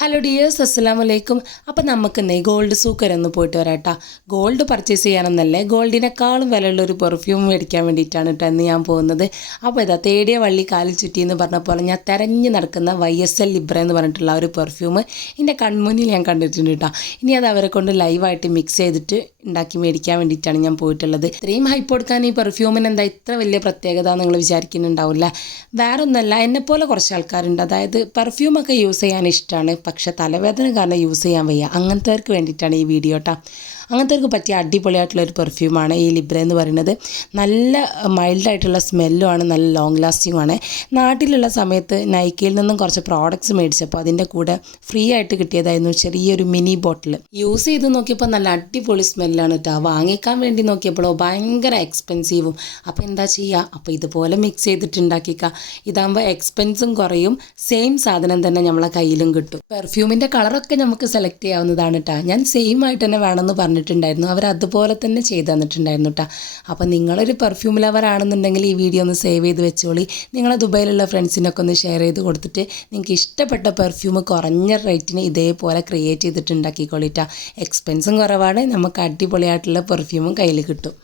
Hello dears, അസ്സലാമു അലൈക്കും. അപ്പോൾ നമുക്കിന്ന് ഗോൾഡ് സൂക്കർ ഒന്ന് പോയിട്ട് വരാം. ഗോൾഡ് പർച്ചേസ് ചെയ്യാനൊന്നല്ലേ, ഗോൾഡിനേക്കാളും വിലയുള്ളൊരു പെർഫ്യൂം മേടിക്കാൻ വേണ്ടിയിട്ടാണ് കേട്ടോ ഇന്ന് ഞാൻ പോകുന്നത്. അപ്പോൾ ഇതാ തേടിയ വള്ളി കാലിൽ ചുറ്റി എന്ന് പറഞ്ഞ പോലെ ഞാൻ തിരഞ്ഞു നടക്കുന്ന YSL ലിബ്ര എന്ന് പറഞ്ഞിട്ടുള്ള ഒരു പെർഫ്യൂം എൻ്റെ കൺമുന്നിൽ ഞാൻ കണ്ടിട്ടുണ്ട് കേട്ടോ. ഇനി അത് അവരെ കൊണ്ട് ലൈവായിട്ട് മിക്സ് ചെയ്തിട്ട് ഉണ്ടാക്കി മേടിക്കാൻ വേണ്ടിയിട്ടാണ് ഞാൻ പോയിട്ടുള്ളത്. ഇത്രയും ഹൈപ്പ് കൊടുക്കാൻ ഈ പെർഫ്യൂമിന് എന്താ ഇത്ര വലിയ പ്രത്യേകത നിങ്ങൾ വിചാരിക്കുന്നുണ്ടാവില്ല. വേറെ ഒന്നല്ല, എന്നെപ്പോലെ കുറച്ച് ആൾക്കാരുണ്ട്, അതായത് പെർഫ്യൂമൊക്കെ യൂസ് ചെയ്യാൻ ഇഷ്ടമാണ്, പക്ഷെ തലവേദന കാരണം യൂസ് ചെയ്യാൻ വയ്യ. അങ്ങനത്തെവർക്ക് വേണ്ടിയിട്ടാണ് ഈ വീഡിയോ കേട്ടോ. അങ്ങനത്തെവർക്ക് പറ്റിയ അടിപൊളിയായിട്ടുള്ളൊരു പെർഫ്യൂമാണ് ഈ ലിബ്ര എന്ന് പറയുന്നത്. നല്ല മൈൽഡായിട്ടുള്ള സ്മെല്ലുമാണ്, നല്ല ലോങ് ലാസ്റ്റിങ്ങുമാണ്. നാട്ടിലുള്ള സമയത്ത് നൈക്കയിൽ നിന്നും കുറച്ച് പ്രോഡക്റ്റ്സ് മേടിച്ചപ്പോൾ അതിൻ്റെ കൂടെ ഫ്രീ ആയിട്ട് കിട്ടിയതായിരുന്നു ചെറിയൊരു മിനി ബോട്ടിൽ. യൂസ് ചെയ്ത് നോക്കിയപ്പോൾ നല്ല അടിപൊളി സ്മെല്ലാണ് കേട്ടോ. വാങ്ങിക്കാൻ വേണ്ടി നോക്കിയപ്പോഴോ ഭയങ്കര എക്സ്പെൻസീവും. അപ്പോൾ എന്താ ചെയ്യുക, അപ്പോൾ ഇതുപോലെ മിക്സ് ചെയ്തിട്ട് ഉണ്ടാക്കിക്കുക. ഇതാകുമ്പോൾ എക്സ്പെൻസും കുറയും, സെയിം സാധനം തന്നെ നമ്മളെ കയ്യിലും കിട്ടും. പെർഫ്യൂമിൻ്റെ കളറൊക്കെ നമുക്ക് സെലക്ട് ചെയ്യാവുന്നതാണ് കേട്ടോ. ഞാൻ സെയിം ആയിട്ട് തന്നെ വേണമെന്ന് പറഞ്ഞിട്ടുണ്ടായിരുന്നു, അവർ അതുപോലെ തന്നെ ചെയ്ത് തന്നിട്ടുണ്ടായിരുന്നു കേട്ടോ. അപ്പോൾ നിങ്ങളൊരു പെർഫ്യൂം ലവറാണെന്നുണ്ടെങ്കിൽ ഈ വീഡിയോ ഒന്ന് സേവ് ചെയ്ത് വെച്ചോളി. നിങ്ങളെ ദുബൈയിലുള്ള ഫ്രണ്ട്സിനൊക്കെ ഒന്ന് ഷെയർ ചെയ്ത് കൊടുത്തിട്ട് നിങ്ങൾക്ക് ഇഷ്ടപ്പെട്ട പെർഫ്യൂം കുറഞ്ഞ റേറ്റിന് ഇതേപോലെ ക്രിയേറ്റ് ചെയ്തിട്ട് ഉണ്ടാക്കിക്കോളിട്ടാ. എക്സ്പെൻസും കുറവാണ്, നമുക്ക് അടിപൊളിയായിട്ടുള്ള പെർഫ്യൂമും കയ്യിൽ കിട്ടും.